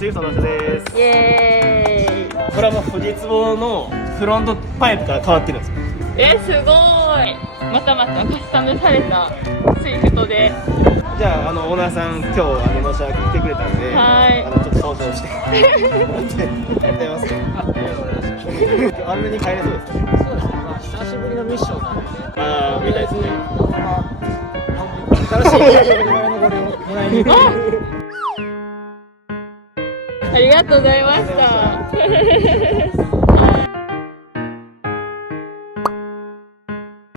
スイフトの人です。イエーイ。これはもう富士壺のフロントパイプが変わってるんですよ。すごい。またまたカスタムされたスイフトで。じゃあ、オーナーさん、今日納車来てくれたんで、はい。ちょっと登場してもらってやってます。あれに帰れそうですかね。そうですね、まあ久しぶりのミッションなんで、ああ、みたいですね。新しい車のご利用もらいに。ありがとうございました。